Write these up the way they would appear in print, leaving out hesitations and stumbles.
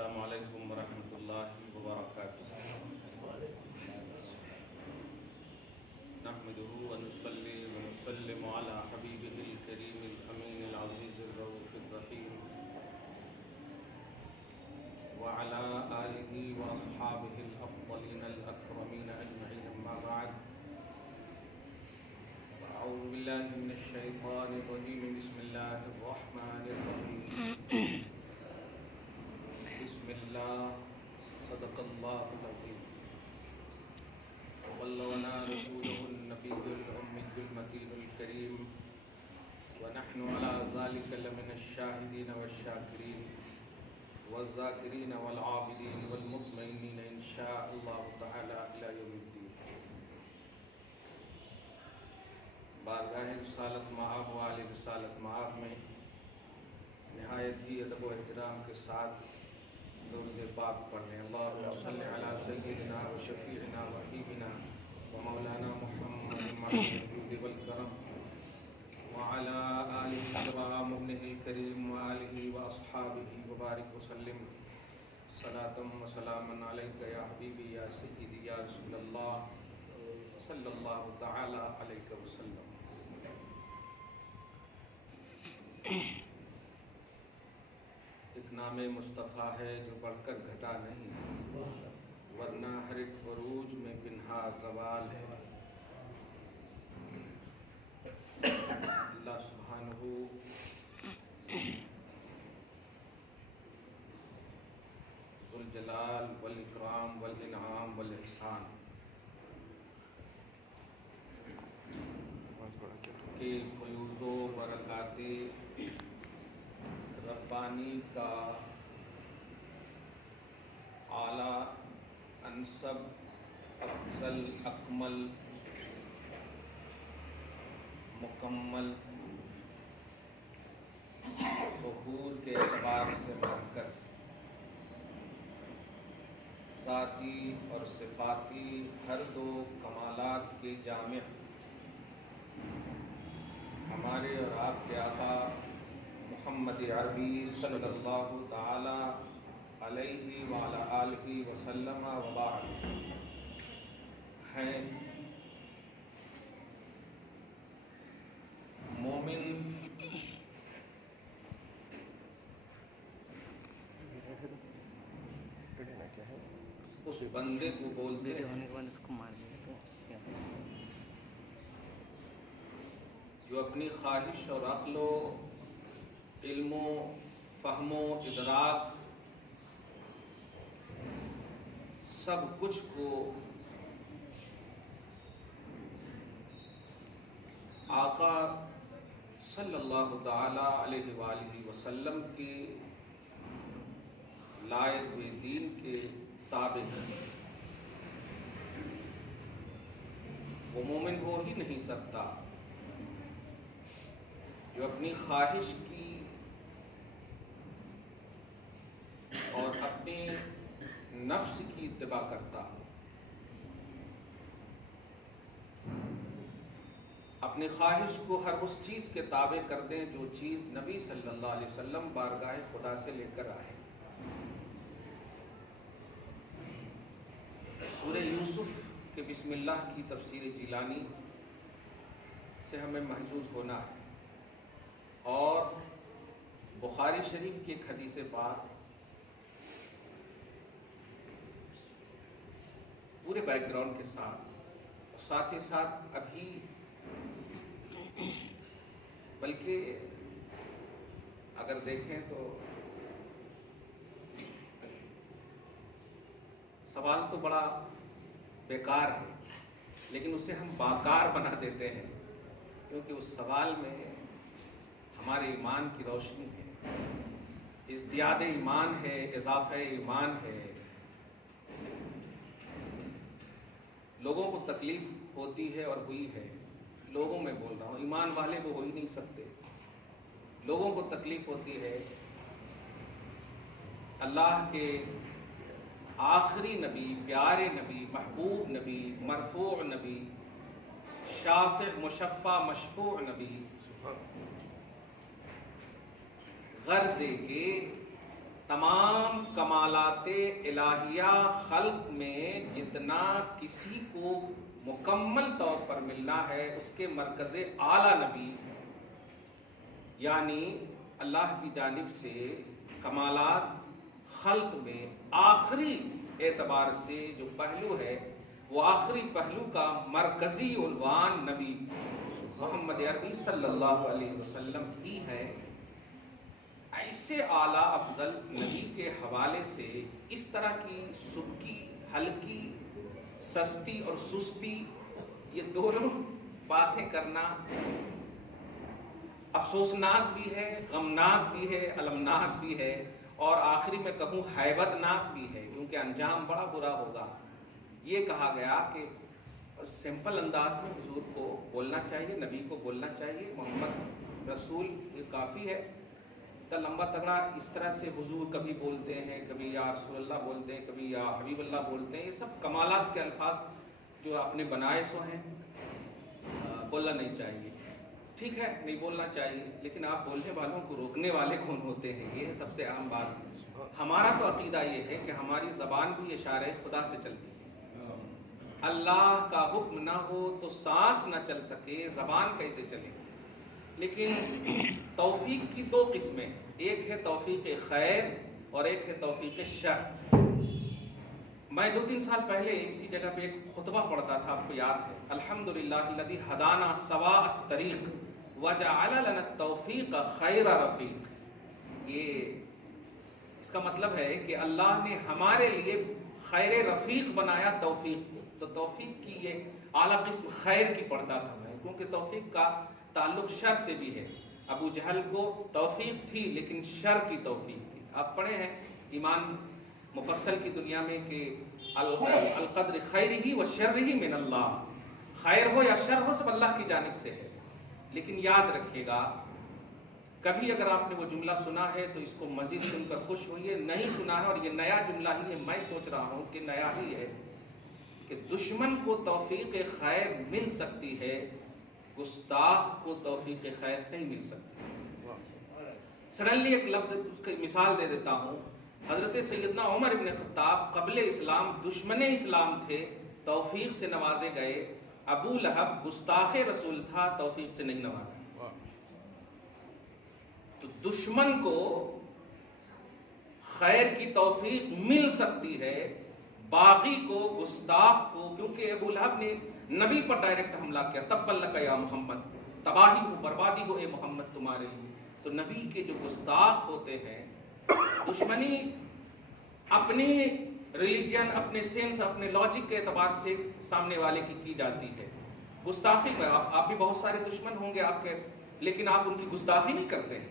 السلام علیکم ورحمۃ اللہ وبرکاتہ۔ نحمده ونصلي ونسلم على حبیبه الکریم الامین العزیز الرؤوف الرحیم وعلى آلہ واصحابہ الافضلین الاکرمین اجمعین، اما بعد، اعوذ باللہ من الشیطان الرجیم، بسم اللہ الرحمن الرحیم، بسم اللہ، صدق اللہ العظیم، وبلغنا رسوله النبی الأمی المتین الکریم، ونحن على ذلك لمن الشاہدین والشاکرین والذاکرین والعابدین والمطمئنین ان شاء اللہ تعالی الی یوم الدین۔ بارگاہ رسالت مآب والے رسالت مآب میں نہایت ہی ادب و احترام کے ساتھ درود پاک پڑھنے، اللہم صلی علی سیدنا و شفیعنا و حبیبنا و مولانا محمد معظم الجود والکرم وعلی آلہ و ابنہ الکریم و آلہ و اصحابہ وبارک وسلم، صلاۃ و سلام علیک یا حبیبی یا سیدی یا رسول اللہ صلی اللہ تعالی علیہ وسلم۔ ایک نام مصطفیٰ ہے جو بڑھ کر گھٹا نہیں، ورنہ ہر ایک عروج میں پنہا زوال ہے۔ اللہ سبحانہ ذوالجلال والاکرام والانعام والاحسان کے فیوض و برکات ربانی کا اعلیٰ انسب افضل اکمل مکمل ظہور کے اعتبار سے مرکز، ذاتی اور صفاتی ہر دو کمالات کے جامع، ہمارے اور آپ کے آقا محمد عربی صلی اللہ تعالی علیہ وعلی آلہ وسلم وبارک ہیں۔ مومن اس بندے کو بولتے ہیں جو اپنی خواہش اور عقل و علم و فہم و ادراک سب کچھ کو آقا صلی اللہ تعالی علیہ وآلہ وسلم کے لائے ہوئے دین کے تابع کرے، وہ مومن ہو ہی نہیں سکتا جو اپنی خواہش کی اور اپنی نفس کی اتباع کرتا، اپنی خواہش کو ہر اس چیز کے تابع کر دیں جو چیز نبی صلی اللہ علیہ وسلم بارگاہ خدا سے لے کر آئے۔ سورہ یوسف کے بسم اللہ کی تفسیر جیلانی سے ہمیں محظوظ ہونا ہے، اور بخاری شریف کی ایک حدیث پاک پورے بیک گراؤنڈ کے ساتھ، اور ساتھ ہی ساتھ ابھی بلکہ اگر دیکھیں تو سوال تو بڑا بیکار ہے، لیکن اسے ہم باکار بنا دیتے ہیں، کیونکہ اس سوال میں ہمارے ایمان کی روشنی ہے، ازدیاد ایمان ہے، اضافہ ایمان ہے۔ لوگوں کو تکلیف ہوتی ہے اور ہوئی ہے، لوگوں میں بول رہا ہوں، ایمان والے وہ ہو ہی نہیں سکتے۔ لوگوں کو تکلیف ہوتی ہے، اللہ کے آخری نبی، پیارے نبی، محبوب نبی، مرفوع نبی، شافع مشفع مشفوع نبی غرض کے تمام کمالات الہیہ خلق میں جتنا کسی کو مکمل طور پر ملنا ہے اس کے مرکز اعلیٰ نبی یعنی اللہ کی جانب سے کمالات خلق میں آخری اعتبار سے جو پہلو ہے وہ آخری پہلو کا مرکزی عنوان نبی محمد عربی صلی اللہ علیہ وسلم ہی ہے۔ ایسے اعلیٰ افضل نبی کے حوالے سے اس طرح کی سبکی، ہلکی، سستی اور سستی یہ دونوں باتیں کرنا افسوسناک بھی ہے، غمناک بھی ہے، المناک بھی ہے اور آخری میں کہوں ہیبت ناک بھی ہے، کیونکہ انجام بڑا برا ہوگا۔ یہ کہا گیا کہ سمپل انداز میں حضور کو بولنا چاہیے، نبی کو بولنا چاہیے، محمد رسول یہ کافی ہے۔ تو لمبا تگڑا اس طرح سے حضور کبھی بولتے ہیں، کبھی یا رسول اللہ بولتے ہیں، کبھی یا حبیب اللہ بولتے ہیں، یہ سب کمالات کے الفاظ جو اپنے بنائے سو ہیں، بولنا نہیں چاہیے۔ ٹھیک ہے نہیں بولنا چاہیے، لیکن آپ بولنے والوں کو روکنے والے کون ہوتے ہیں؟ یہ ہے سب سے اہم بات۔ ہمارا تو عقیدہ یہ ہے کہ ہماری زبان بھی اشارہ خدا سے چلتی ہے۔ اللہ کا حکم نہ ہو تو سانس نہ چل سکے، زبان کیسے چلے؟ لیکن توفیق کی دو قسمیں، ایک ہے توفیق خیر اور ایک ہے توفیق شر۔ میں 2-3 سال پہلے اسی جگہ پہ ایک خطبہ پڑھتا تھا، آپ کو یاد ہے، الحمدللہ الذی ہدانا سواء الطریق وجعل لنا التوفیق خیر رفیق۔ یہ اس کا مطلب ہے کہ اللہ نے ہمارے لیے خیر رفیق بنایا توفیق کو۔ تو توفیق کی یہ اعلیٰ قسم خیر کی پڑھتا تھا میں، کیونکہ توفیق کا تعلق شر سے بھی ہے۔ ابو جہل کو توفیق تھی لیکن شر کی توفیق تھی۔ آپ پڑھے ہیں ایمان مفصل کی دنیا میں کہ القدر خیر ہی و شر ہی من اللہ، خیر ہو یا شر ہو سب اللہ کی جانب سے ہے۔ لیکن یاد رکھیے گا، کبھی اگر آپ نے وہ جملہ سنا ہے تو اس کو مزید سن کر خوش ہوئیے، نہیں سنا ہے اور یہ نیا جملہ ہی ہے، میں سوچ رہا ہوں کہ نیا ہی ہے، کہ دشمن کو توفیق خیر مل سکتی ہے، گستاخ کو توفیق خیر نہیں مل سکتی۔ سڈنلی ایک لفظ اس کی مثال دے دیتا ہوں۔ حضرت سیدنا عمر ابن خطاب قبل اسلام دشمن اسلام تھے، توفیق سے نوازے گئے۔ ابو لہب گستاخ رسول تھا، توفیق سے نہیں نوازا۔ تو دشمن کو خیر کی توفیق مل سکتی ہے، باغی کو، گستاخ کو، کیونکہ ابو لہب نے نبی پر ڈائریکٹ حملہ کیا، تبا لک یا محمد، تباہی ہو بربادی ہو اے محمد تمہارے لیے۔ تو نبی کے جو گستاخ ہوتے ہیں، دشمنی اپنی ریلیجن، اپنے سینس، اپنے لاجک کے اعتبار سے سامنے والے کی جاتی ہے۔ گستاخی کا آپ بھی بہت سارے دشمن ہوں گے آپ کے، لیکن آپ ان کی گستاخی نہیں کرتے ہیں۔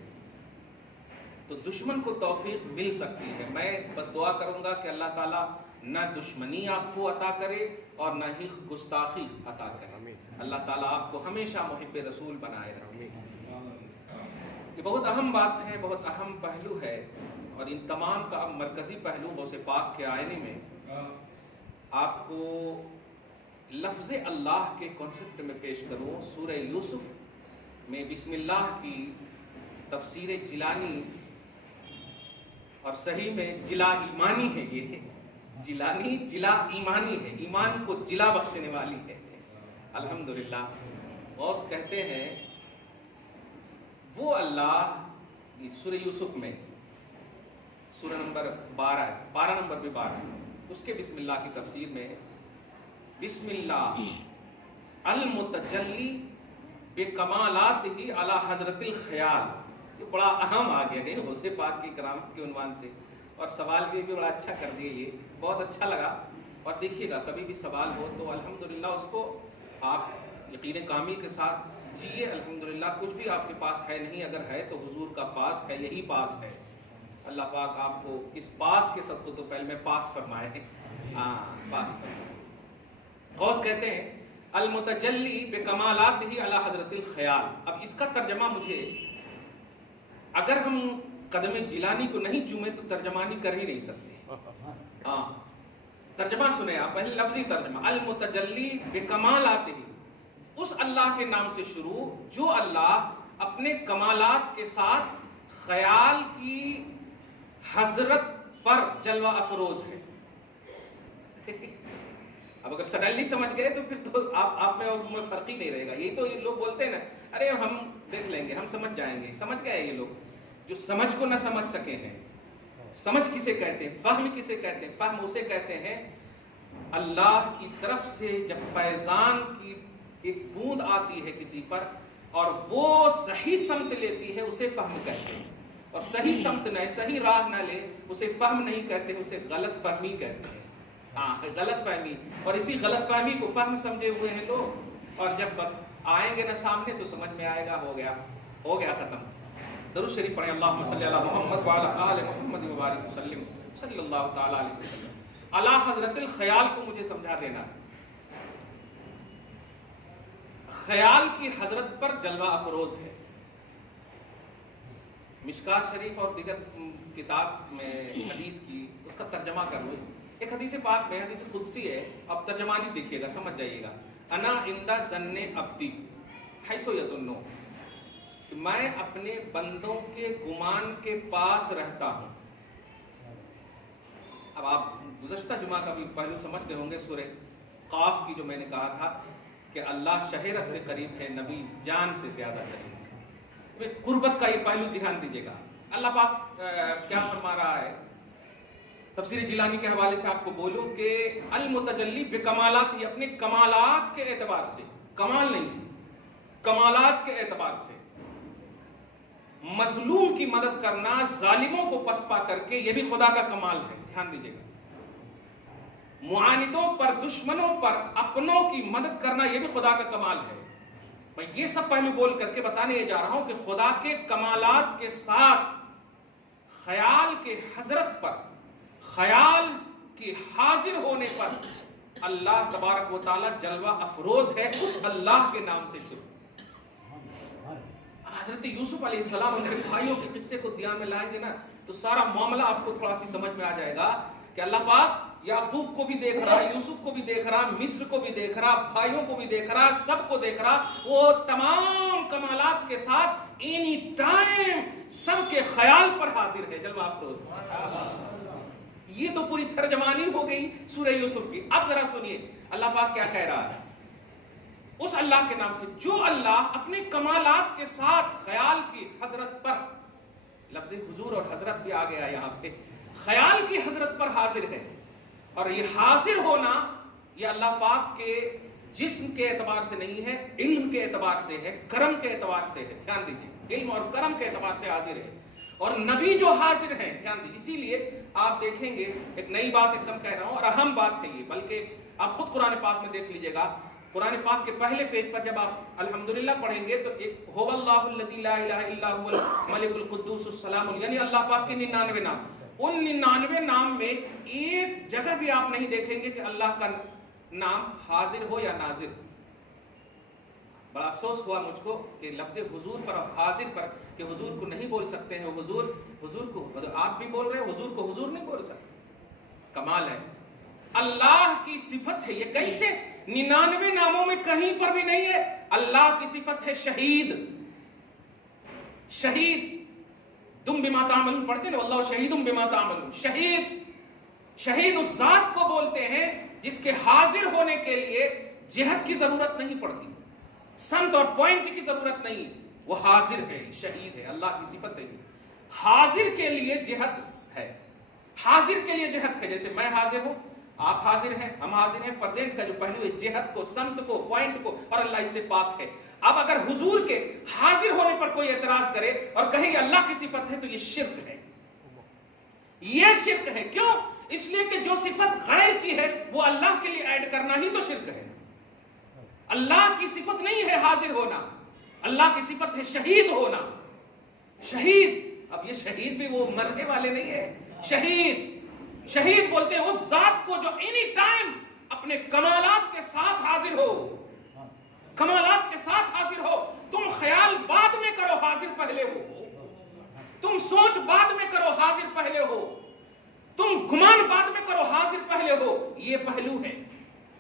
تو دشمن کو توفیق مل سکتی ہے۔ میں بس دعا کروں گا کہ اللہ تعالیٰ نہ دشمنی آپ کو عطا کرے اور نہ ہی گستاخی عطا کرے۔ اللہ تعالیٰ آپ کو ہمیشہ محب رسول بنائے رکھے۔ یہ بہت اہم بات ہے، بہت اہم پہلو ہے، اور ان تمام کا مرکزی پہلو غوث پاک کے آئینے میں آپ کو لفظ اللہ کے کانسیپٹ میں پیش کروں۔ سورہ یوسف میں بسم اللہ کی تفسیر جیلانی، اور صحیح میں جلا ایمانی ہے، یہ جیلانی جلا ایمانی ہے، ایمان کو جلا بخشنے والی کہتے ہیں۔ الحمدللہ غوث کہتے ہیں وہ اللہ، سورہ یوسف میں سورہ نمبر 12 پارہ نمبر 12 اس کے بسم اللہ کی تفسیر میں، بسم اللہ المتجلی بکمالاتہ علی حضرت الخیال۔ یہ بڑا اہم آ گیا نہیں غوث پاک کی کرامت کے عنوان سے، اور سوال بھی بڑا اچھا کر دیے، یہ بہت اچھا لگا۔ اور دیکھیے گا کبھی بھی سوال ہو تو الحمدللہ اس کو آپ یقین کامل کے ساتھ جیے۔ الحمدللہ کچھ بھی آپ کے پاس ہے نہیں، اگر ہے تو حضور کا پاس ہے، یہی پاس ہے۔ اللہ پاک آپ کو اس پاس کے صدقہ تو پہلے میں پاس فرمائے، ہاں پاس فرمائے۔ غوث کہتے ہیں المتجلی بکمالاتہ علی حضرت الخیال۔ اب اس کا ترجمہ مجھے، اگر ہم قدم جیلانی کو نہیں چومے تو ترجمانی کر ہی نہیں سکتے۔ ہاں ترجمہ سنیں آپ، پہلے لفظی ترجمہ، المتجلی بکمالاتہ، اس اللہ کے نام سے شروع جو اللہ اپنے کمالات کے ساتھ خیال کی حضرت پر جلوہ افروز ہے. اب اگر سڈنلی سمجھ گئے تو پھر تو آپ میں اور میں فرق ہی نہیں رہے گا. یہی تو یہ لوگ بولتے ہیں نا, ارے ہم دیکھ لیں گے, ہم سمجھ جائیں گے. سمجھ گئے یہ لوگ جو سمجھ کو نہ سمجھ سکے ہیں. سمجھ کسے کہتے ہیں, فہم کسے کہتے ہیں؟ فہم اسے کہتے ہیں اللہ کی طرف سے جب فیضان کی ایک بوند آتی ہے کسی پر اور وہ صحیح سمت لیتی ہے, اسے فہم کہتے ہیں. اور صحیح سمت نہ, صحیح راہ نہ لے, اسے فہم نہیں کہتے, اسے غلط فہمی کہتے ہیں. ہاں, غلط فہمی. اور اسی غلط فہمی کو فہم سمجھے ہوئے ہیں لوگ, اور جب بس آئیں گے نا سامنے تو سمجھ میں آئے گا, ہو گیا ختم. درود شریف پڑھیں. اللہم صلی علی محمد وعلی آل محمد وبارک وسلم صلی اللہ تعالی علیہ وسلم. اعلی حضرت الخیال کو مجھے سمجھا دینا. خیال کی حضرت پر جلوہ افروز ہے. مشکات شریف اور دیگر کتاب میں حدیث کی اس کا ترجمہ کر لو. ایک حدیث پاک میں حدیث قدسی ہے, اب ترجمہ نہیں دیکھیے گا, سمجھ جائیے گا. انا عند ظن عبدی حیث یظن, کہ میں اپنے بندوں کے گمان کے پاس رہتا ہوں. اب آپ گزشتہ جمعہ کا بھی پہلو سمجھ گئے ہوں گے, سورہ قاف کی جو میں نے کہا تھا کہ اللہ شہرت سے قریب ہے, نبی جان سے زیادہ قریب ہے. قربت کا یہ پہلو دھیان دیجیے گا. اللہ پاک کیا فرما رہا ہے, تفسیر جیلانی کے حوالے سے آپ کو بولوں کہ المتجلی بکمالات, یہ اپنے کمالات کے اعتبار سے, کمال نہیں, کمالات کے اعتبار سے مظلوم کی مدد کرنا, ظالموں کو پسپا کر کے, یہ بھی خدا کا کمال ہے. دھیان دیجیے گا. معاندوں پر, دشمنوں پر اپنوں کی مدد کرنا, یہ بھی خدا کا کمال ہے. میں یہ سب پہلو بول کر کے بتانے یہ جا رہا ہوں کہ خدا کے کمالات کے ساتھ خیال کے حضرت پر, خیال کی حاضر ہونے پر اللہ تبارک و تعالی جلوہ افروز ہے. اس اللہ کے نام سے شروع. حضرت یوسف علیہ السلام ان کے بھائیوں کے قصے کو دھیان میں لائیں گے نا تو سارا معاملہ آپ کو تھوڑا سی سمجھ میں آ جائے گا کہ اللہ پاک یعقوب کو بھی دیکھ رہا, یوسف کو بھی دیکھ رہا, مصر کو بھی دیکھ رہا, بھائیوں کو بھی دیکھ رہا, سب کو دیکھ رہا. وہ تمام کمالات کے ساتھ اینی ٹائم سب کے خیال پر حاضر ہے, جلوہ افروز. یہ تو پوری ترجمانی ہو گئی سورہ یوسف کی. اب ذرا سنیے اللہ پاک کیا کہہ رہا ہے. اس اللہ کے نام سے جو اللہ اپنے کمالات کے ساتھ خیال کی حضرت پر, لفظ حضور اور حضرت بھی آ گیا یہاں پہ, خیال کی حضرت پر حاضر ہے. اور یہ حاضر ہونا یہ اللہ پاک کے جسم کے اعتبار سے نہیں ہے, علم کے اعتبار سے ہے, کرم کے اعتبار سے ہے. دھیان دیجیے, علم اور کرم کے اعتبار سے حاضر ہے. اور نبی جو حاضر ہیں, دھیان دیجیے. اسی لیے آپ دیکھیں گے, ایک نئی بات ایک دم کہہ رہا ہوں اور اہم بات ہے یہ, بلکہ آپ خود قرآن پاک میں دیکھ لیجئے گا. قرآن پاک کے پہلے پیج پر جب آپ الحمدللہ پڑھیں گے تو ایک هو اللہ الذی لا الہ الا هو الملک القدوس السلام, یعنی اللہ پاک کے 99 نام. ان 99 نام میں ایک جگہ بھی آپ نہیں دیکھیں گے کہ اللہ کا نام حاضر ہو یا ناظر. بڑا افسوس ہوا مجھ کو کہ لفظ حضور پر اور حاضر پر, کہ حضور کو نہیں بول سکتے ہیں, حضور کو آپ بھی بول رہے ہیں, حضور کو حضور نہیں بول سکتے. کمال ہے, اللہ کی صفت ہے. یہ کیسے 99 ناموں میں کہیں پر بھی نہیں ہے. اللہ کی صفت ہے شہید. شہید تم بما تعملون پڑھتے ہیں, اللہ شہید بما تعملون. شہید اس ذات کو بولتے ہیں جس کے حاضر ہونے کے لیے جہت کی ضرورت نہیں پڑتی, سمت اور پوائنٹ کی ضرورت نہیں. وہ حاضر ہے, شہید ہے, اللہ کی صفت ہے. حاضر کے لیے جہت ہے, حاضر کے لیے جہت ہے. جیسے میں حاضر ہوں, آپ حاضر ہیں, ہم حاضر ہیں. پرزینٹ کا جو پہلو ہے جہت کو, سمت کو, پوائنٹ کو, اور اللہ اس سے پاک ہے. اب اگر حضور کے حاضر ہونے پر کوئی اعتراض کرے اور کہے یہ اللہ کی صفت ہے تو یہ شرک ہے. یہ شرک ہے. کیوں؟ اس لیے کہ جو صفت غیر کی ہے وہ اللہ کے لیے ایڈ کرنا ہی تو شرک ہے. اللہ کی صفت نہیں ہے حاضر ہونا, اللہ کی صفت ہے شہید ہونا. شہید, اب یہ شہید بھی وہ مرنے والے نہیں ہے. شہید بولتے ہیں اس ذات کو جو اینی ٹائم اپنے کمالات کے ساتھ حاضر ہو, کمالات کے ساتھ حاضر ہو. تم خیال بعد میں کرو, حاضر پہلے ہو. تم سوچ بعد میں کرو, حاضر پہلے ہو. تم گمان بعد میں کرو, حاضر پہلے ہو. یہ پہلو ہے.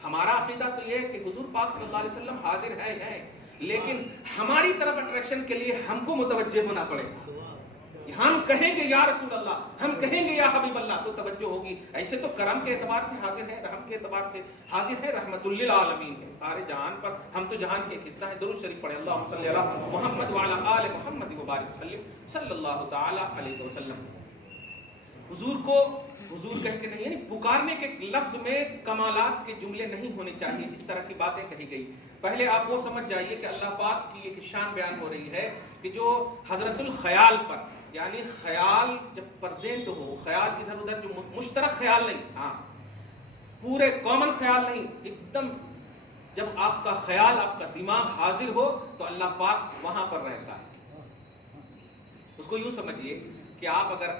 ہمارا عقیدہ تو یہ ہے کہ حضور پاک صلی اللہ علیہ وسلم حاضر ہیں, لیکن ہماری طرف اٹریکشن کے لیے ہم کو متوجہ ہونا پڑے گا. ہم کہیں گے یا رسول اللہ، ہم کہیں گے یا حبیب اللہ تو توجہ ہوگی. ایسے تو کرم کے اعتبار سے حاضر ہے، رحم کے اعتبار سے حاضر ہے، رحمت للعالمین ہے سارے جہان پر. ہم تو جہان کے ایک حصہ ہیں. درود شریف پڑھیں اللہم صلی علی محمد وعلی آل محمد وبارک وسلم صلی اللہ تعالی علیہ وسلم. حضور کو حضور کہہ کے نہیں، یعنی پکارنے کے لفظ میں کمالات کے جملے نہیں ہونے چاہیے. اس طرح کی باتیں کہی گئی. پہلے آپ وہ سمجھ جائیے کہ اللہ پاک کی ایک شان بیان ہو رہی ہے کہ جو حضرت الخیال پر، یعنی خیال جب پرزینٹ ہو، خیال ادھر ادھر جو مشترک خیال نہیں، ہاں پورے کامن خیال نہیں، ایک دم جب آپ کا خیال، آپ کا دماغ حاضر ہو تو اللہ پاک وہاں پر رہتا ہے. اس کو یوں سمجھیے کہ آپ اگر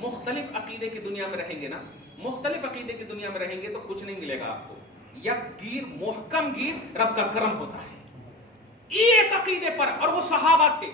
مختلف عقیدے کی دنیا میں رہیں گے نا، مختلف عقیدے کی دنیا میں رہیں گے تو کچھ نہیں ملے گا آپ کو. یک گیر محکم گیر رب کا کرم ہوتا ہے ایک عقیدے پر، اور وہ صحابہ تھے.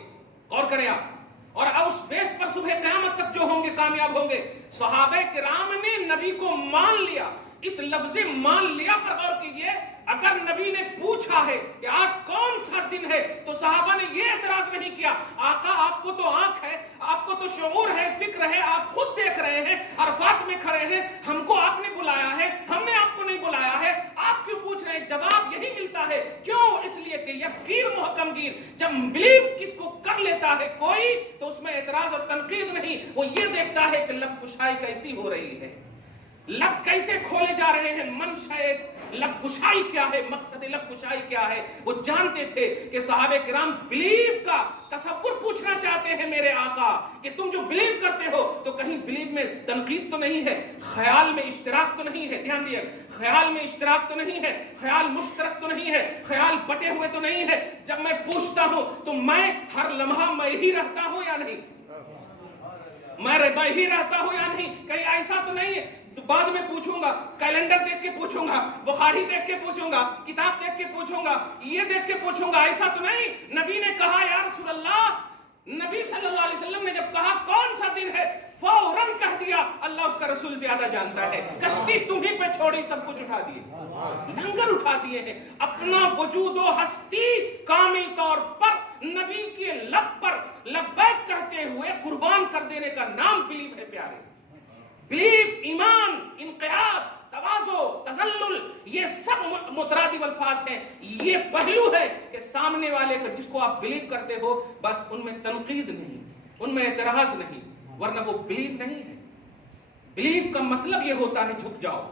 غور کریں آپ، اور اس بیس پر صبح قیامت تک جو ہوں گے کامیاب ہوں گے. صحابہ کرام نے نبی کو مان لیا. اس لفظ مان لیا پر غور کیجئے. اگر نبی نے پوچھا ہے کہ آج کون سا دن ہے تو صحابہ نے یہ اعتراض نہیں کیا، آقا آپ کو تو آنکھ ہے، آپ کو تو شعور ہے، فکر ہے، آپ خود دیکھ رہے ہیں، عرفات میں کھڑے ہیں، ہم کو آپ نے بلایا ہے، ہم نے آپ کو نہیں بلایا ہے، آپ کیوں پوچھ رہے ہیں؟ جواب یہی ملتا ہے. کیوں؟ اس لیے کہ یقین محکم گیر جب بلیو کس کو کر لیتا ہے کوئی تو اس میں اعتراض اور تنقید نہیں، وہ یہ دیکھتا ہے کہ لب کشائی کیسی ہو رہی ہے، لب کیسے کھولے جا رہے ہیں، منشأ لب کشائی کیا ہے، مقصد لب کشائی کیا ہے. وہ جانتے تھے کہ صحابہ کرام بلیو کا تصور پوچھنا چاہتے ہیں میرے آقا کہ تم جو بلیو کرتے ہو تو کہیں بلیو میں تنقید تو نہیں ہے، خیال میں اشتراک تو نہیں ہے. دھیان دیئے، خیال میں اشتراک تو نہیں ہے، خیال مشترک تو نہیں ہے، خیال بٹے ہوئے تو نہیں ہے. جب میں پوچھتا ہوں تو میں ہر لمحہ میں ہی رہتا ہوں یا نہیں، میں ہی رہتا ہوں یا نہیں. کہیں ایسا تو نہیں ہے تو بعد میں پوچھوں گا، کیلنڈر دیکھ کے پوچھوں گا، بخاری دیکھ کے پوچھوں گا، کتاب دیکھ کے پوچھوں گا، یہ دیکھ کے پوچھوں گا، ایسا تو نہیں. نبی نے کہا یا رسول اللہ، نبی صلی اللہ علیہ وسلم نے جب کہا کون سا دن ہے، فوراً کہہ دیا اللہ اس کا رسول زیادہ جانتا ہے. کشتی تمہیں پہ چھوڑی، سب کچھ اٹھا دیے، لنگر اٹھا دیے ہیں. اپنا وجود و ہستی کامل طور پر نبی کے لب پر لبیک کہتے ہوئے قربان کر دینے کا نام بلیو ہے. پیارے، بلیو، ایمان، انقیاد، تواضع، تذلل، یہ سب مترادف الفاظ ہیں. یہ پہلو ہے کہ سامنے والے کا جس کو آپ بلیو کرتے ہو بس ان میں تنقید نہیں، ان میں اعتراض نہیں، ورنہ وہ بلیو نہیں ہے. بلیو کا مطلب یہ ہوتا ہے جھک جاؤ.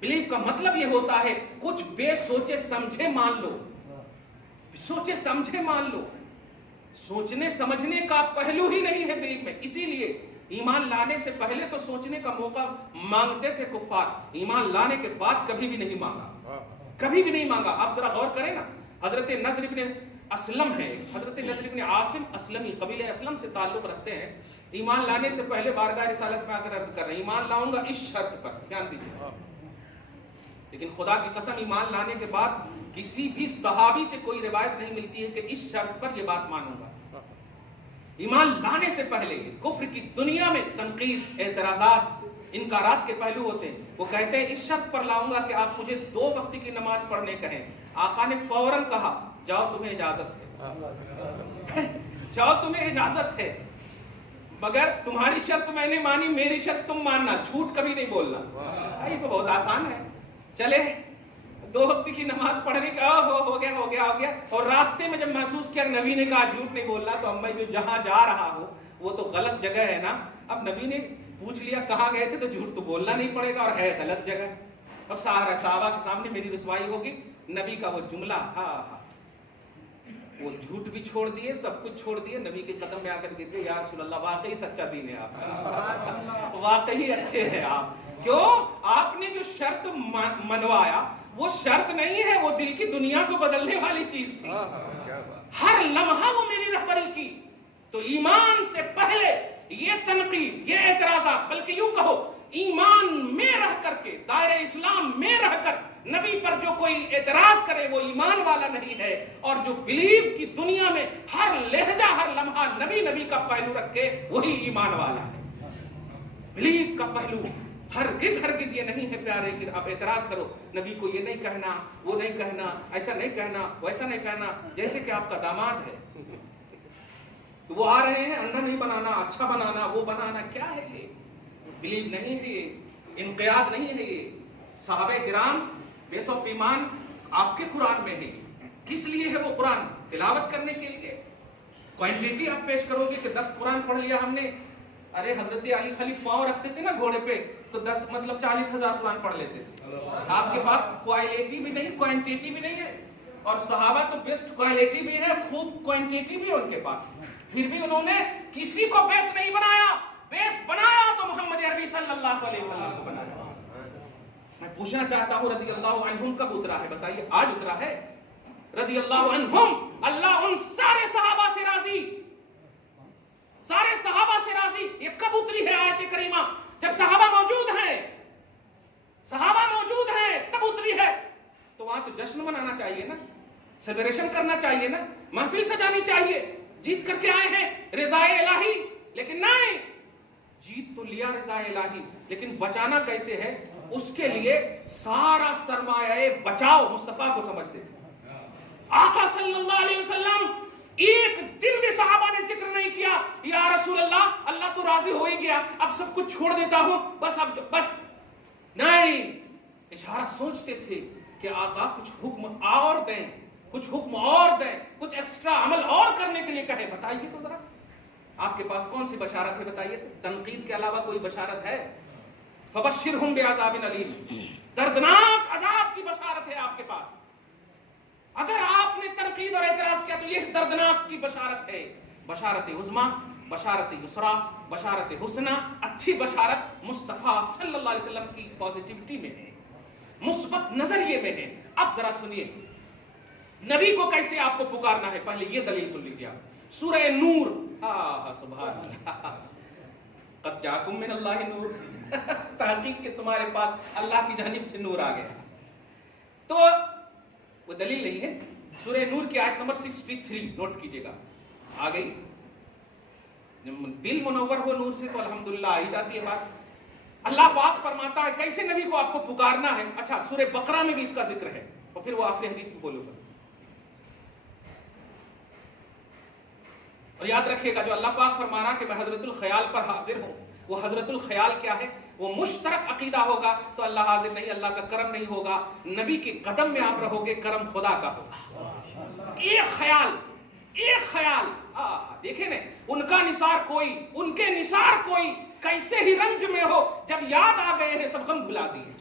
بلیو کا مطلب یہ ہوتا ہے کچھ بے سوچے سمجھے مان لو، سوچے سمجھے مان لو. سوچنے سمجھنے کا پہلو ہی نہیں ہے بلیو میں. اسی لیے ایمان لانے سے پہلے تو سوچنے کا موقع مانگتے تھے کفار، ایمان لانے کے بعد کبھی بھی نہیں مانگا، کبھی بھی نہیں مانگا. آپ ذرا غور کریں نا، حضرت نضر ابن اسلم ہے، حضرت نضر ابن عاصم اسلمی، قبیلہ اسلم سے تعلق رکھتے ہیں. ایمان لانے سے پہلے بارگاہ رسالت میں آ کر عرض کر رہے ہیں ایمان لاؤں گا اس شرط پر. دھیان دیجیے، لیکن خدا کی قسم ایمان لانے کے بعد کسی بھی صحابی سے کوئی روایت نہیں ملتی ہے کہ اس شرط پر یہ بات مانوں گا. ایمان لانے سے پہلے کفر کی دنیا میں تنقید، اعتراضات، انکارات کے پہلو ہوتے ہیں. وہ کہتے ہیں اس شرط پر لاؤں گا کہ آپ مجھے 2 وقت کی نماز پڑھنے کہیں. آقا نے فوراً کہا جاؤ تمہیں اجازت ہے، جاؤ تمہیں اجازت ہے، مگر تمہاری شرط میں نے مانی، میری شرط تم ماننا، جھوٹ کبھی نہیں بولنا. یہ تو بہت آسان ہے. چلے 2 وقت کی نماز پڑھنے کا ہو گیا. اور راستے میں جب محسوس کیا نبی نے کہا جھوٹ نہیں بولنا تو اب میں جو جہاں جا رہا ہوں وہ تو غلط جگہ ہے نا. اب نبی نے پوچھ لیا کہاں گئے تھے تو جھوٹ تو بولنا نہیں پڑے گا اور ہے غلط جگہ. اب صحابہ کے سامنے میری رسوائی ہوگی. نبی کا وہ جملہ، وہ جھوٹ بھی چھوڑ دیے، سب کچھ چھوڑ دیے، نبی کے قدم میں آ کر کہتے یا رسول اللہ واقعی سچا دین ہے آپ کا، واقعی اچھے ہیں آپ. کیوں؟ آپ نے جو شرط منوایا وہ شرط نہیں ہے، وہ دل کی دنیا کو بدلنے والی چیز تھی. ہر لمحہ وہ میری رہبری کی. تو ایمان سے پہلے یہ تنقید، یہ اعتراضات، بلکہ یوں کہو ایمان میں رہ کر کے، دائرہ اسلام میں رہ کر نبی پر جو کوئی اعتراض کرے وہ ایمان والا نہیں ہے. اور جو بلیو کی دنیا میں ہر لہجہ، ہر لمحہ نبی کا پہلو رکھے وہی ایمان والا ہے. بلیو کا پہلو ہرگز یہ نہیں ہے پیارے کہ آپ اعتراض کرو، نبی کو یہ نہیں کہنا، وہ نہیں کہنا، ایسا نہیں کہنا، ویسا نہیں کہنا. جیسے کہ آپ کا داماد ہے، وہ آ رہے ہیں انڈا نہیں بنانا، اچھا بنانا، وہ بنانا. کیا ہے یہ؟ بلیو نہیں ہے، یہ انقیاد نہیں ہے. یہ صحابہ کرام بیس آف ایمان آپ کے قرآن میں ہے. کس لیے ہے وہ قرآن؟ تلاوت کرنے کے لیے. کوانٹیٹی آپ پیش کرو گے کہ 10 قرآن پڑھ لیا ہم نے. ارے حضرت علی خلی پاؤں رکھتے تھے نا گھوڑے پہ تو 10 مطلب 40,000 قرآن پڑھ لیتے تھے. آپ کے پاس کوالٹی بھی نہیں، کوانٹیٹی بھی نہیں ہے. اور صحابہ تو بیسٹ کوالٹی بھی ہے، خوب کوانٹیٹی بھی ہے ان کے پاس. پھر بھی انہوں نے کسی کو بیس نہیں بنایا. بیس بنایا تو محمد عربی صلی اللہ علیہ وسلم کو بنایا. میں پوچھنا چاہتا ہوں رضی اللہ عنہم کب اترا ہے؟ بتائیے. آج اترا ہے رضی اللہ عنہم. اللہ ان سارے صحابہ سے راضی، سارے صحابہ سے راضی. یہ کب اتری ہے آیت کریمہ؟ جب صحابہ موجود ہیں، صحابہ موجود ہیں تب اتری ہے. تو وہاں تو جشن منانا چاہیے نا، سیلیبریشن کرنا چاہیے نا، محفل سجانی چاہیے. جیت کر کے آئے ہیں رضا الہی، لیکن نہیں، جیت تو لیا رضا الہی لیکن بچانا کیسے ہے؟ اس کے لیے سارا سرمایہ بچاؤ مصطفیٰ کو سمجھتے تھے. آقا صلی اللہ علیہ وسلم ایک دن بھی صحابہ نے ذکر نہیں کیا یا رسول اللہ اللہ تو راضی ہو ہی گیا اب سب کچھ چھوڑ دیتا ہوں بس نہیں. اشارہ سوچتے تھے کہ آقا کچھ حکم اور دیں، کچھ حکم اور دیں، کچھ ایکسٹرا عمل اور کرنے کے لیے کہیں. بتائیے تو ذرا آپ کے پاس کون سی بشارت ہے؟ بتائیے تو. تنقید کے علاوہ کوئی بشارت ہے؟ فبشرہم بعذاب علیم، دردناک عذاب کی بشارت ہے آپ کے پاس. اگر آپ نے تنقید اور اعتراض کیا تو یہ دردناک کی بشارت ہے. بشارت عظمیٰ، بشارت یسریٰ، بشارت حسنہ. اچھی بشارت مصطفیٰ صلی اللہ علیہ وسلم کی پازیٹیوٹی میں ہے، مثبت نظریے میں ہے. اب ذرا سنیے نبی کو کیسے آپ کو پکارنا ہے. پہلے یہ دلیل سن لیجیے آپ. سورہ نور، سبحان اللہ، قد جاکم من اللہ نور، تحقیق کہ تمہارے پاس اللہ کی جانب سے نور آ گیا. تو وہ دلیل نہیں ہے. سورہ نور کی آیت نمبر 63 نوٹ کیجئے گا. آ گئی. دل منور ہو نور سے تو الحمدللہ آ ہی جاتی ہے بات. اللہ پاک فرماتا ہے کیسے نبی کو آپ کو پکارنا ہے. اچھا سورہ بقرہ میں بھی اس کا ذکر ہے اور پھر وہ آخری حدیث میں بولوں گا. اور یاد رکھیے گا جو اللہ پاک فرما رہا کہ میں حضرت الخیال پر حاضر ہوں، وہ حضرت الخیال کیا ہے؟ وہ مشترک عقیدہ ہوگا تو اللہ حاضر نہیں، اللہ کا کرم نہیں ہوگا. نبی کے قدم میں آپ رہو گے، کرم خدا کا ہوگا. ایک خیال، ایک خیال. دیکھیں نا ان کا نثار کوئی، ان کے نثار کوئی کیسے ہی رنج میں ہو، جب یاد آ گئے ہیں سب غم بھلا دیے،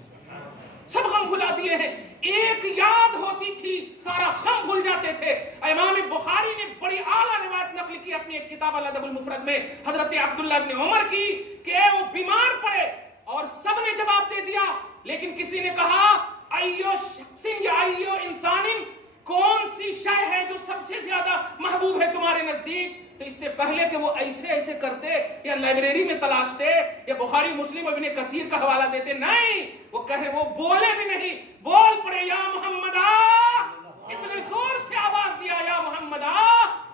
سب غم بھلا دیے ہیں. ایک یاد ہوتی تھی سارا غم بھول جاتے تھے. امام بخاری نے بڑی اعلیٰ روایت نقل کی اپنی ایک کتاب الادب المفرد میں حضرت عبداللہ ابن عمر کی کہ وہ بیمار پڑے اور سب نے جواب دے دیا لیکن کسی نے کہا ایو شخص یا ایو انسان، کون سی شے ہے جو سب سے زیادہ محبوب ہے تمہارے نزدیک؟ تو اس سے پہلے کہ وہ ایسے ایسے کرتے یا لائبریری میں تلاشتے یا بخاری مسلم ابن کثیر کا حوالہ دیتے، نہیں، وہ کہے، وہ بولے بھی نہیں، بول پڑے یا محمد اتنے زور سے آواز دیا یا محمد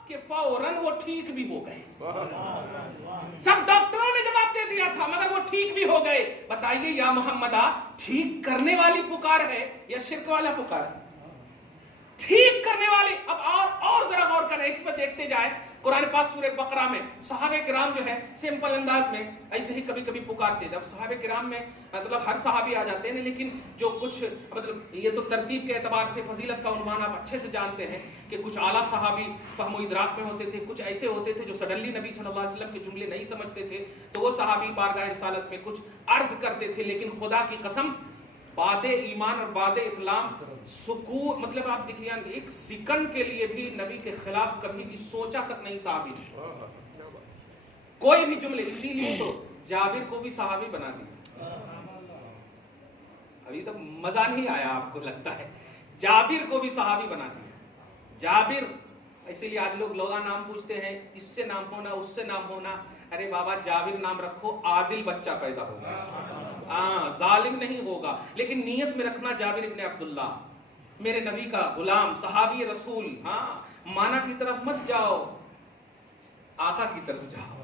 کہ فوراً وہ ٹھیک بھی ہو گئے. سب ڈاکٹروں نے جواب دے دیا تھا مگر وہ ٹھیک بھی ہو گئے. بتائیے یا محمد ٹھیک کرنے والی پکار ہے یا شرک والا پکار ہے؟ ٹھیک کرنے والی. اب اور ذرا غور کریں اس پہ، دیکھتے جائیں. قرآن پاک سورہ بقرہ میں صحابہ کرام جو ہے سمپل انداز میں ایسے ہی کبھی کبھی پکارتے تھے. اب صحابہ کرام میں مطلب ہر صحابی آ جاتے ہیں لیکن جو کچھ مطلب یہ تو ترتیب کے اعتبار سے فضیلت کا عنوان آپ اچھے سے جانتے ہیں کہ کچھ اعلیٰ صحابی فہم و ادراک میں ہوتے تھے، کچھ ایسے ہوتے تھے جو سڈنلی نبی صلی اللہ علیہ وسلم کے جملے نہیں سمجھتے تھے تو وہ صحابی بارگاہ رسالت میں کچھ عرض کرتے تھے. لیکن خدا کی قسم بعد ایمان اور بعد اسلام سکون، مطلب آپ دیکھیے ایک سیکنڈ کے لیے بھی نبی کے خلاف کبھی بھی سوچا تک نہیں صحابی کوئی بھی جملے. اسی لیے تو جابر کو بھی صحابی بنا دیا. ابھی تو مزہ نہیں آیا آپ کو لگتا ہے؟ جابر کو بھی صحابی بنا دیا. جابر، اسی لیے آج لوگ نام پوچھتے ہیں اس سے نام ہونا اس سے نام ہونا. ارے بابا جابر نام رکھو، عادل بچہ پیدا ہوگا، ظالم نہیں ہوگا. لیکن نیت میں رکھنا جابر ابن عبداللہ میرے نبی کا غلام، صحابی رسول. مانا کی طرف مت جاؤ، آقا کی طرف جاؤ.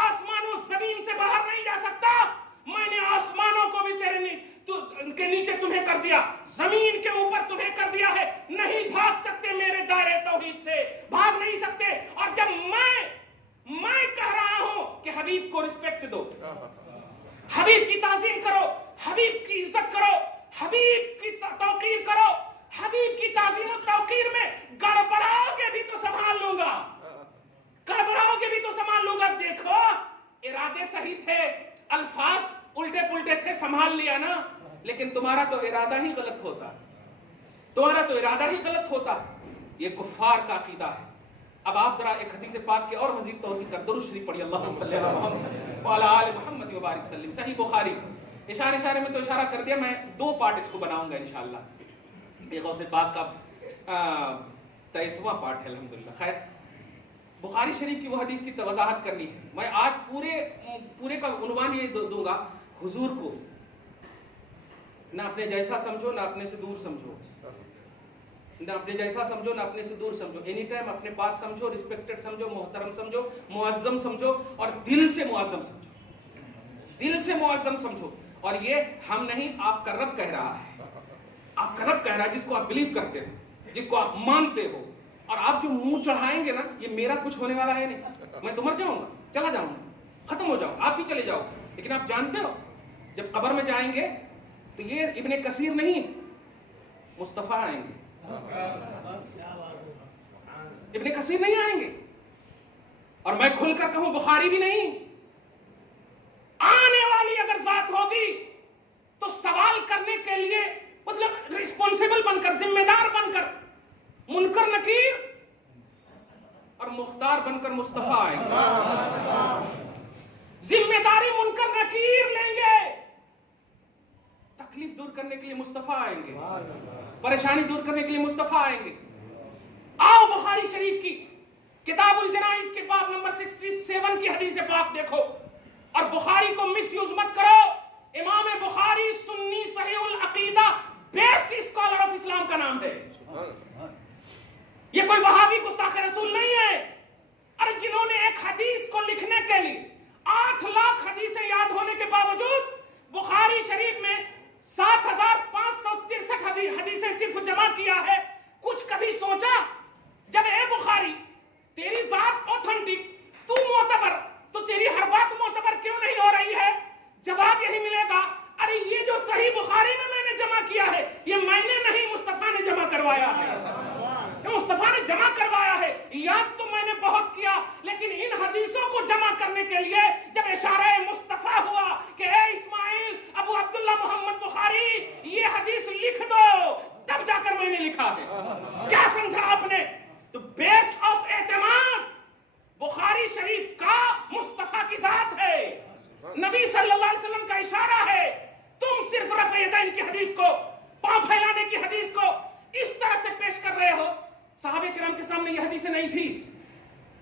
آسمان و زمین سے باہر نہیں جا سکتا. میں نے آسمانوں کو بھی تیرے کے نیچے تمہیں کر دیا, زمین کے اوپر تمہیں کر دیا ہے. نہیں بھاگ سکتے میرے دائرے توحید سے, بھاگ نہیں سکتے. اور جب میں کہہ رہا ہوں کہ حبیب کو رسپیکٹ دو, حبیب کی تعظیم کرو, حبیب کی عزت کرو, حبیب کی توقیر کرو, حبیب کی تعظیم و توقیر میں گڑبڑاؤ گے بھی تو سنبھال لوں گا, گڑبڑاؤ گے بھی تو سنبھال لوں گا. دیکھو ارادے صحیح تھے, الفاظ الٹے پلٹے تھے, سنبھال لیا نا, لیکن تمہارا تو ارادہ ہی غلط ہوتا, تمہارا تو ارادہ ہی غلط ہوتا. یہ کفار کا عقیدہ ہے. اب آپ ذرا ایک حدیث پاک کے اور مزید توضیح کر درود شریف پڑھیے, اللہم صلی علی محمد وعلی آل محمد وبارک وسلم. صحیح بخاری. اشارے میں تو اشارہ کر دیا, میں 2 پارٹ اس کو بناؤں گا انشاءاللہ. یہ غوث پاک کا 23واں پارٹ ہے الحمدللہ. خیر, بخاری شریف کی وہ حدیث کی وضاحت کرنی ہے. میں آج پورے کا عنوان یہ دوں گا, حضور کو نہ اپنے جیسا سمجھو, نہ اپنے سے دور سمجھو, نہ اپنے جیسا سمجھو, نہ اپنے سے دور سمجھو. اینی ٹائم اپنے پاس سمجھو, ریسپیکٹڈ سمجھو, محترم سمجھو, معظم سمجھو, اور دل سے معظم سمجھو, دل سے معظم سمجھو. اور یہ ہم نہیں, آپ کا رب کہہ رہا ہے, آپ کا رب کہہ رہا ہے, جس کو آپ بلیو کرتے ہو, جس کو آپ مانتے ہو. اور آپ جو منہ چڑھائیں گے نا, یہ میرا کچھ ہونے والا ہے نہیں. میں تو مر جاؤں گا, چلا جاؤں گا, ختم ہو جاؤ, آپ بھی چلے جاؤ. لیکن آپ جانتے ہو جب قبر میں جائیں گے تو یہ ابن کثیر نہیں, مصطفیٰ آئیں گے. ابن کثیر نہیں آئیں گے. اور میں کھل کر کہوں, بخاری بھی نہیں, آنے والی اگر ذات ہوگی تو سوال کرنے کے لیے, مطلب ریسپونسیبل بن کر, ذمہ دار بن کر, منکر نکیر اور مختار بن کر مصطفیٰ آئیں گے. ذمہ داری منکر نکیر لیں گے, تکلیف دور کرنے کے لیے مصطفیٰ آئیں گے, پریشانی دور کرنے کے لیے مصطفیٰ آئیں گے. آؤ بخاری شریف کی کتاب الجنائز کے باب نمبر 67 کی حدیث پاک دیکھو, اور بخاری کو مس یوز مت کرو. امام بخاری سنی صحیح العقیدہ, بیسٹ اسکالر آف اسلام کا نام ہے. یہ کوئی وہابی گستاخ رسول نہیں ہے. ارے جنہوں نے ایک حدیث کو لکھنے کے لیے 8 لاکھ حدیثیں یاد ہونے کے باوجود بخاری شریف میں 7563 حدیثیں صرف جمع کیا ہے, کچھ کبھی سوچا جب اے بخاری تیری ذات اوتھنٹک, تو معتبر, تو تیری ہر بات معتبر کیوں نہیں ہو رہی ہے؟ جواب یہی ملے گا, ارے یہ جو صحیح بخاری میں نے جمع کیا ہے, یہ میں نے نہیں, مصطفیٰ نے جمع کروایا ہے. مصطفیٰ نے جمع کروایا ہے. یاد تو میں نے بہت کیا, لیکن ان حدیثوں کو جمع کرنے کے لیے جب اشارہ مصطفیٰ ہوا کہ اے اسماعیل ابو عبداللہ محمد بخاری یہ حدیث لکھ دو, تب جا کر میں نے لکھا ہے. کیا سمجھا آپ نے؟ تو بیس آف اعتماد بخاری شریف کا مصطفیٰ کی ذات ہے, نبی صلی اللہ علیہ وسلم کا اشارہ ہے. تم صرف رفع یدین کی حدیث کو, پاؤں پھیلانے کی حدیث کو اس طرح سے پیش کر رہے ہو. صحابہ کرام کے سامنے یہ حدیثیں نہیں تھی.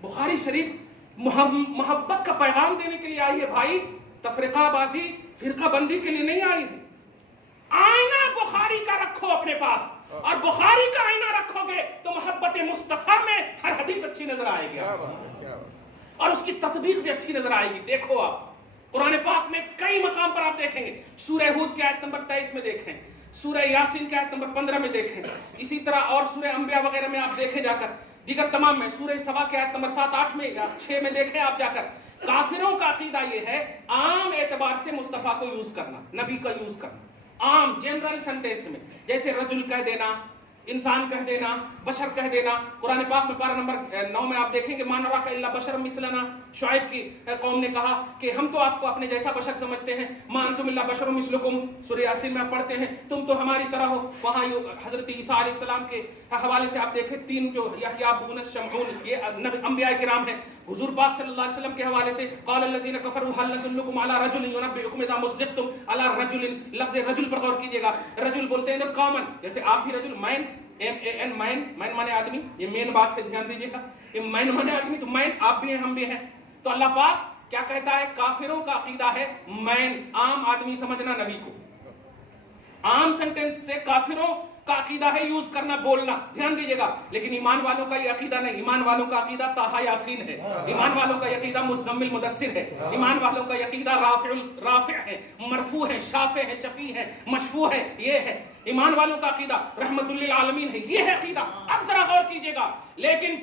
بخاری شریف محبت کا پیغام دینے کے لیے آئی ہے بھائی, تفرقہ بازی, فرقہ بندی کے لیے نہیں آئی ہے. آئینہ بخاری کا رکھو اپنے پاس, اور بخاری کا آئینہ رکھو گے تو محبت مصطفیٰ میں ہر حدیث اچھی نظر آئے گی, اور اس کی تطبیق بھی اچھی نظر آئے گی. دیکھو آپ قرآن پاک میں کئی مقام پر آپ دیکھیں گے, سورہ ہود کی آیت نمبر 23 میں دیکھیں, سورہ یاسین کی آیت نمبر 15 میں دیکھیں, اسی طرح اور سورہ انبیاء وغیرہ میں آپ دیکھیں جا کر, دیگر تمام میں, سورہ سبا کی آیت نمبر 7, 8 میں یا 6 میں دیکھیں آپ جا کر. کافروں کا عقیدہ یہ ہے عام اعتبار سے مصطفیٰ کو یوز کرنا, نبی کا یوز کرنا, عام جنرل سنٹینس میں, جیسے رجل کہہ دینا, انسان کہہ دینا, بشر کہہ دینا. قرآن پاک میں پارہ نمبر 9 میں آپ دیکھیں گے ما نراک الا بشر مثلنا, شعیب کی قوم نے کہا کہ ہم تو آپ کو اپنے جیسا بشر سمجھتے ہیں. ما انتم الا بشر مثلکم, سورہ یاسین میں آپ پڑھتے ہیں تم تو ہماری طرح ہو. وہاں حضرت عیسیٰ علیہ السلام کے حوالے سے آپ دیکھیں 3 جو یحییٰ, بونس, شمعون, یہ انبیاء کرام ہیں. حضور پاک صلی اللہ علیہ وسلم کے حوالے سے قال الذین کفروا هل ندلکم علی رجل ینبئکم اذا مزقتم علی رجل, لفظ رجل پر غور کیجئے گا. رجل بولتے ہیں جب کامن, جیسے آپ بھی رجل, مین, این مین, مین مانے آدمی, یہ مین بات ہے, دھیان دیجئے گا, یہ مین مانے آدمی, تو مین آپ بھی ہیں ہم بھی ہیں. تو اللہ پاک کیا کہتا ہے, کافروں کا عقیدہ ہے مین, عام آدمی سمجھنا نبی کو. عام سینٹنس سے کافروں کا عقیدہ ہے یوز کرنا بولنا, دھیان دیجیے گا, لیکن ایمان والوں کا یہ عقیدہ نہیں. ایمان والوں کا عقیدہ طٰہٰ یاسین ہے, ایمان والوں کا عقیدہ مزمل مدثر ہے, ایمان والوں کا عقیدہ رافع ہے, مرفوع ہے, شافع ہے, شفیع ہے, مشفوع ہے, یہ ہے ایمان والوں کا عقیدہ. رحمت للعالمین ہے, یہ ہے عقیدہ. اب ذرا غور کیجیے گا, لیکن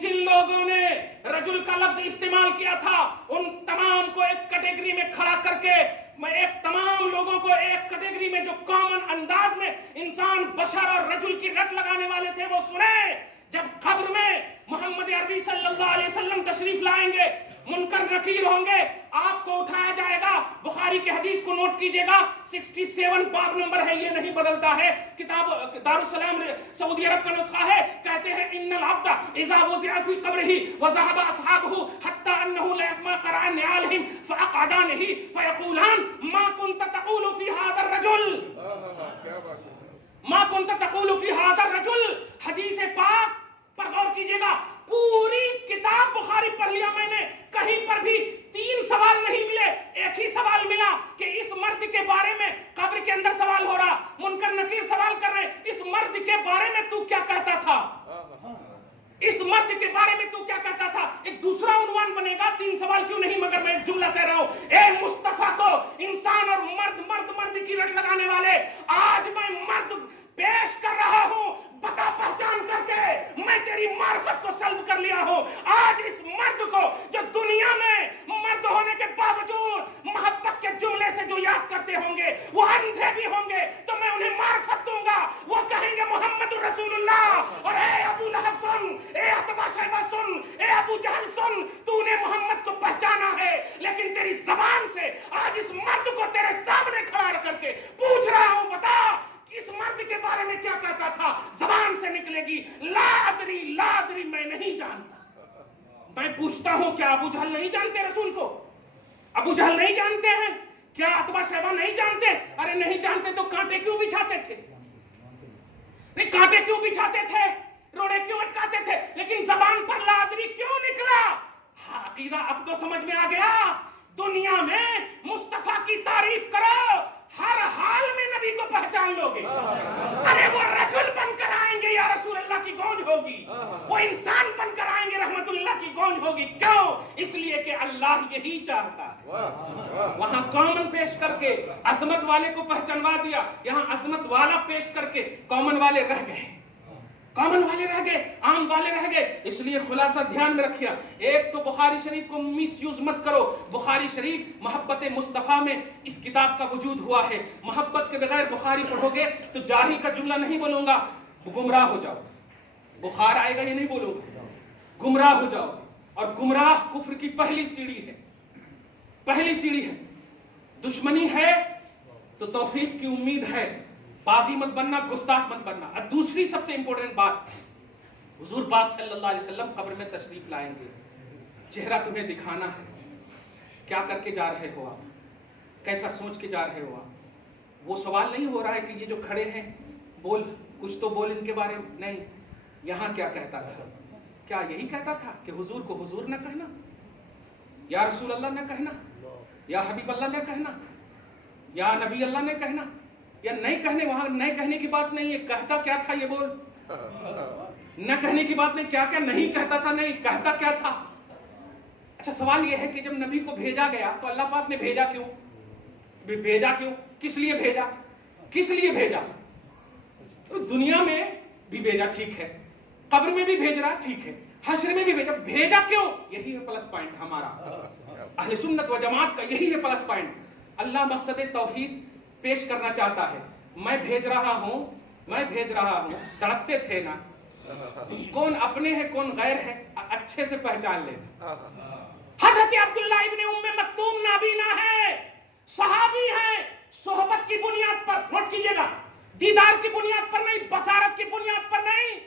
جن لوگوں نے رجل کا لفظ استعمال کیا تھا, ان تمام کو ایک کیٹیگری میں کھڑا کر کے, تمام لوگوں کو ایک کیٹیگری میں جو کامن انداز میں انسان, بشر اور رجل کی رٹ لگانے والے تھے, وہ سنے جب قبر میں محمد عربی صلی اللہ علیہ وسلم تشریف لائیں گے, منکر نکیر ہوں گے, آپ کو اٹھایا جائے گا. بخاری کے حدیث کو نوٹ کیجئے گا, 67 باب نمبر ہے, یہ نہیں بدلتا ہے, کتاب دارالسلام سعودی عرب کا نسخہ ہے. کہتے ہیں ان العبد اذا وضع في قبره وذهب اصحابه حتى انه لا يسمع قرع نعالهم فاقعدانه فيقولان ما كنت تقول في هذا الرجل, ما كنت تقول في هذا الرجل. حدیث پاک پر غور کیجئے گا, پوری کتاب بخاری پڑھ لیا میں نے, کہیں پر بھی 3 سوال نہیں ملے, ایک ہی سوال ملا کہ اس مرد کے بارے میں قبر کے اندر سوال ہو رہا, منکر نکیر سوال کر رہے, اس مرد کے بارے میں تو کیا کہتا تھا, اس مرد کے بارے میں تو کیا کہتا تھا. ایک دوسرا عنوان بنے گا, 3 سوال کیوں نہیں, مگر میں ایک جملہ کہہ رہا ہوں, اے مصطفیٰ کو انسان اور مرد کی رٹ لگانے والے, آج میں مرد پیش کر رہا ہوں, بتا پہچان کر کے میں تیری معرفت کو سلب کر لیا ہوں. آج اس مرد کو جو دنیا میں مرد ہونے کے باوجود محبت کے جملے سے جو یاد کرتے ہوں گے, وہ اندھے بھی ہوں گے, تو میں انہیں معرفت دوں گا. وہ کہیں گے محمد رسول اللہ. اور اے ابو لہب سن, اے عتبہ شیبہ سن, اے ابو جہل سن, تو نے محمد کو پہچانا ہے, لیکن تیری زبان سے آج اس مرد کو تیرے سامنے کھڑا کر کے پوچھ رہا ہوں, بتا اس مرد کے بارے میں کیا کہتا تھا. زبان سے نکلے گی لا ادری, میں نہیں جانتا. میں پوچھتا ہوں, کیا ابو جہل نہیں جانتے رسول کو؟ ابو جہل نہیں جانتے ہیں کیا؟ عتبہ شیبہ نہیں جانتے؟ ارے نہیں جانتے تو کانٹے کیوں بچھاتے تھے؟ نہیں, کانٹے کیوں بچھاتے تھے, روڑے کیوں اٹکاتے تھے, لیکن زبان پر لا ادری کیوں نکلا؟ عقیدہ اب تو سمجھ میں آ گیا. دنیا میں مصطفیٰ کی تعریف کرو, ہر حال میں نبی کو پہچان لو گے. ارے وہ رجل بن کر آئیں گے یا رسول اللہ کی گونج ہوگی, وہ انسان بن کر آئیں گے رحمت اللہ کی گونج ہوگی. کیوں؟ اس لیے کہ اللہ یہی چاہتا ہے. وہاں کامن پیش کر کے عظمت والے کو پہچانوا دیا, یہاں عظمت والا پیش کر کے کامن والے رہ گئے, کامن والے رہ گئے, عام والے رہ گئے. اس لیے خلاصہ دھیان میں رکھیا, ایک تو بخاری شریف کو مس یوز مت کرو. بخاری شریف محبت مصطفیٰ میں اس کتاب کا وجود ہوا ہے. محبت کے بغیر بخاری پڑھو گے تو جاہل کا جملہ نہیں بولوں گا, گمراہ ہو جاؤ. بخار آئے گا یہ نہیں بولوں گا, گمراہ ہو جاؤ. اور گمراہ کفر کی پہلی سیڑھی ہے, پہلی سیڑھی ہے. دشمنی ہے تو توفیق کی امید ہے, باغی مت بننا, گستاخ مت بننا. اور دوسری سب سے امپورٹنٹ بات, حضور پاک صلی اللہ علیہ وسلم قبر میں تشریف لائیں گے, چہرہ تمہیں دکھانا ہے. کیا کر کے جا رہے ہو آپ, کیسا سوچ کے جا رہے ہو آپ. وہ سوال نہیں ہو رہا ہے کہ یہ جو کھڑے ہیں بول, کچھ تو بول ان کے بارے میں. نہیں, یہاں کیا کہتا تھا, کیا یہی کہتا تھا کہ حضور کو حضور نہ کہنا, یا رسول اللہ نہ کہنا, یا حبیب اللہ نہ کہنا, یا نبی اللہ نے کہنا, یا نہیں کہنے. وہاں نہیں کہنے کی بات نہیں ہے, کہتا کیا تھا یہ بول. نہ کہنے کی بات نہیں, کیا کیا نہیں کہتا تھا, نہیں کہتا کیا تھا. اچھا سوال یہ ہے کہ جب نبی کو بھیجا گیا تو اللہ پاک نے بھیجا کیوں, بھیجا کیوں, کس لیے بھیجا, کس لیے بھیجا. دنیا میں بھی بھیجا ٹھیک ہے, قبر میں بھی بھیج رہا ٹھیک ہے, حشر میں بھی بھیجا, بھیجا کیوں, یہی ہے پلس پوائنٹ ہمارا اہل سنت و جماعت کا, یہی ہے پلس پوائنٹ. اللہ مقصد توحید پیش کرنا چاہتا ہے. میں بھیج رہا ہوں, میں بھیج رہا ہوں. تڑپتے تھے نا, کون اپنے ہیں کون غیر ہے, اچھے سے پہچان لینا. حضرت عبداللہ ابن ام مکتوم نابینا ہے, صحابی ہیں, صحبت کی بنیاد پر, نوٹ کیجئے گا, دیدار کی بنیاد پر نہیں, بصارت کی بنیاد پر نہیں,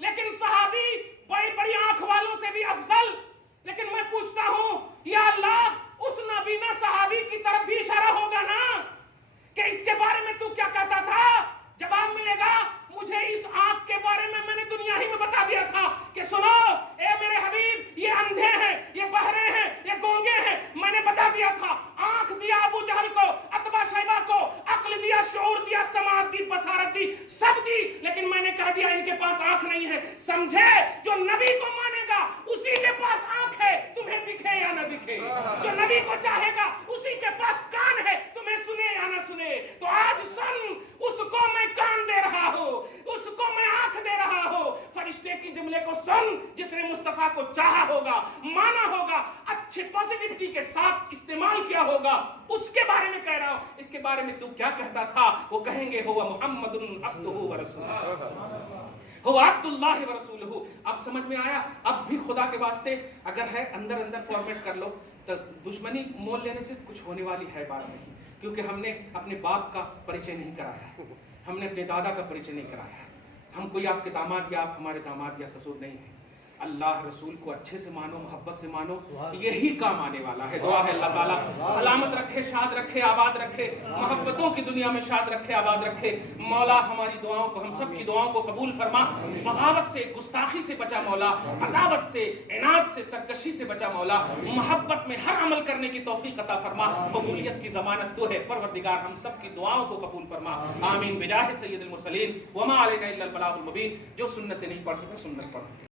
لیکن صحابی بڑی بڑی آنکھ والوں سے بھی افضل. لیکن میں پوچھتا ہوں یا اللہ, اس نابینا صحابی کی طرف بھی اشارہ ہوگا نا کہ اس کے بارے میں تو کیا کہتا تھا. جواب ملے گا, مجھے اس آنکھ کے بارے میں نے دنیا ہی میں بتا دیا تھا کہ سنو اے میرے حبیب, یہ اندھے ہیں, یہ بہرے ہیں, یہ گونگے ہیں, میں نے بتا دیا تھا. آنکھ دیا ابو جہل کو, عتبہ شیبہ کو, عقل دیا, شعور دیا, سماعت لی لیکن میں نے کہہ دیا ان کے پاس آنکھ نہیں ہے. سمجھے, جو نبی کو مانے گا اسی کے پاس آنکھ ہے, تمہیں دکھے یا نہ دکھے. جو نبی کو چاہے گا اسی کے پاس کان ہے, تمہیں سنے یا نہ سنے. تو آج سن, اس کو میں کان دے رہا ہوں, اس کو میں آنکھ دے رہا ہوں. فرشتے کی جملے کو سن, جس نے مصطفیٰ کو چاہا ہوگا, مانا ہوگا, اچھے پازیٹیوٹی کے ساتھ استعمال کیا ہوگا, اس کے بارے میں کہہ رہا ہوں. اس کے بارے میں تو کیا کہتا تھا؟ وہ کہیں گے ہوا محمد عبدہ ورسولہ, ہو عبد اللہ ورسولہ. اب سمجھ میں آیا؟ اب بھی خدا کے واسطے اگر ہے اندر فارمیٹ کر لو, تو دشمنی مول لینے سے کچھ ہونے والی ہے بات نہیں, کیونکہ ہم نے اپنے باپ کا پریچے نہیں کرایا, ہم نے اپنے دادا کا پریچے نہیں کرایا. ہم کوئی آپ کے داماد یا آپ ہمارے داماد یا سسر نہیں ہیں. اللہ رسول کو اچھے سے مانو, محبت سے مانو, یہی کام آنے والا ہے. دعا ہے اللہ تعالیٰ سلامت رکھے, شاد رکھے, آباد رکھے, محبتوں کی دنیا میں شاد رکھے, آباد رکھے. مولا ہماری دعاؤں کو, ہم سب کی دعاؤں کو قبول فرما. بغاوت سے, گستاخی سے بچا مولا, عداوت سے, عناد سے, سرکشی سے بچا مولا. محبت میں ہر عمل کرنے کی توفیق عطا فرما. قبولیت کی ضمانت تو ہے پروردگار, ہم سب کی دعاؤں کو قبول فرما. آمین بجاہ سید المرسلین. وما علینا الا البلاغ المبین. جو سنت نہیں پڑھ سکے سنت پڑھ.